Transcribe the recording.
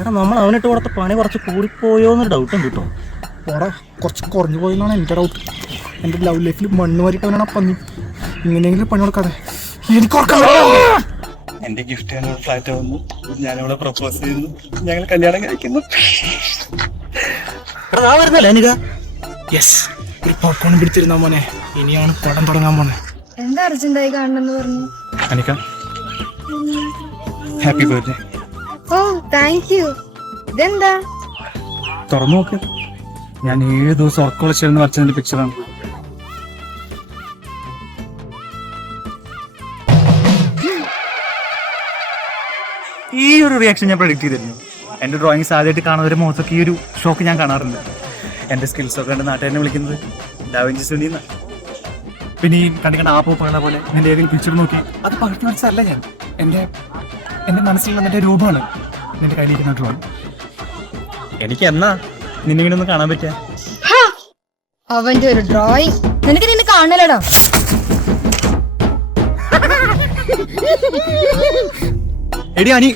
എടാ നമ്മൾ അവനിട്ട് കൊടുത്ത പണി കുറച്ച് കൂടിപ്പോയോ എന്നൊരു ഡൗട്ട് ഉണ്ട് കേട്ടോ. ഓടാ കുറച്ച് കുറഞ്ഞു പോയെന്നാണ് എൻ്റെ ഡൗട്ട്. എൻ്റെ ലവ് ലൈഫിൽ മണ്ണ് വാരിട്ടവനാണ് പന്നി. ഇങ്ങനെയെങ്കിലും പണി കൊടുക്കാതെ എനിക്ക് എന്റെ ഗിഫ്റ്റ് ഞാൻ ഫ്ലാറ്റ് വന്നു, ഞാനിവിടെ പ്രപ്പോസ് ചെയ്യുന്നു, ഞങ്ങൾ കല്യാണം കഴിക്കുന്നു. യെസ്, ഒരു പോപ്കോൺ പിടിച്ചിരുന്ന മോനെ. ഇനിയാണ് പടം തുടങ്ങാൻ പോണേ. എന്താ അർജന്റായി കാണണമെന്ന് പറഞ്ഞു? Anika, happy birthday. Oh thank you. ഇതെന്താ? തുറന്നു നോക്ക്. ഞാൻ 7 ദിവസം ഉറക്കൊളിച്ചിരുന്ന് വരച്ചതിന്റെ പിക്ചറാണ്. ഈ ഒരു റിയാക്ഷൻ ഞാൻ പ്രഡിക്റ്റ് ചെയ്തിരുന്നു. എൻ്റെ ഡ്രോയിങ്സ് ആദ്യമായിട്ട് കാണുന്നവരുടെ മുഖത്തൊക്കെ ഈ ഒരു ഷോക്ക് ഞാൻ കാണാറുണ്ട്. എൻ്റെ സ്കിൽസൊക്കെ എൻ്റെ നാട്ടുകാരനെ വിളിക്കുന്നത് ഡാവിഞ്ചി സുനിന്ന്. പിന്നെ ഈ കണ്ടിക്കണ്ട ആപ്പോ പറയുന്ന പോലെ എൻ്റെ ഏതെങ്കിലും പിക്ചർ നോക്കി അത് പകർത്തി അല്ല ഞാൻ. എൻ്റെ മനസ്സിലുള്ള എൻ്റെ രൂപമാണ് നിന്റെ കയ്യിലിരിക്കുന്ന ഡ്രോയിങ്. എനിക്ക് എന്നാ നിന്നിങ്ങനെ ഒന്ന് കാണാൻ പറ്റുക? അവന്റെ ഒരു ഡ്രോയിങ് നിനക്ക് നിന്നെ കാണലടാ. എടി അനി